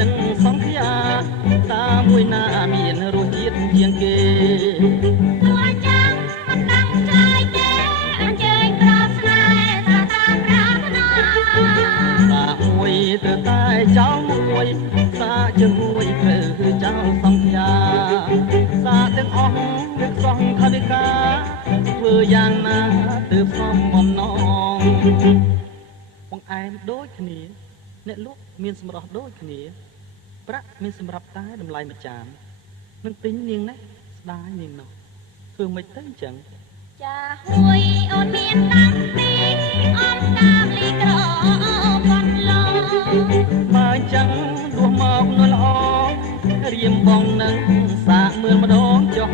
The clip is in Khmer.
នឹងសង្ឃាតាមួយណាមានរសជាតិជាងគេទួចាំមិនដឹងឆ្លើយទេអញ្ជើញប្រស្នេហ៍ថាតាមប្រាថ្នាសាមួយទៅតែចោលមួយសាជាមួយត្រូវចោលសង្ឃាសាទាំងអស់វាសង្ឃនិកាធ្វើយ៉ាងណាទើបសមបំណងបងឯងដូចគ្នាអ្នកលក់មានសម្រស់ដូចគ្នាប្រាក់មានសម្រាប់តែតម្លៃមួយចាននឹងទិញនាងនេះស្ដាយនាងនោះធ្វើមិនទៅអញ្ចឹងចាហួយអូនមានតាំងពីអមតាមលីក្របាត់ឡងបើអញ្ចឹងទោះមកនៅល្អរៀមបងនឹងសាកមើលម្ដងចុះ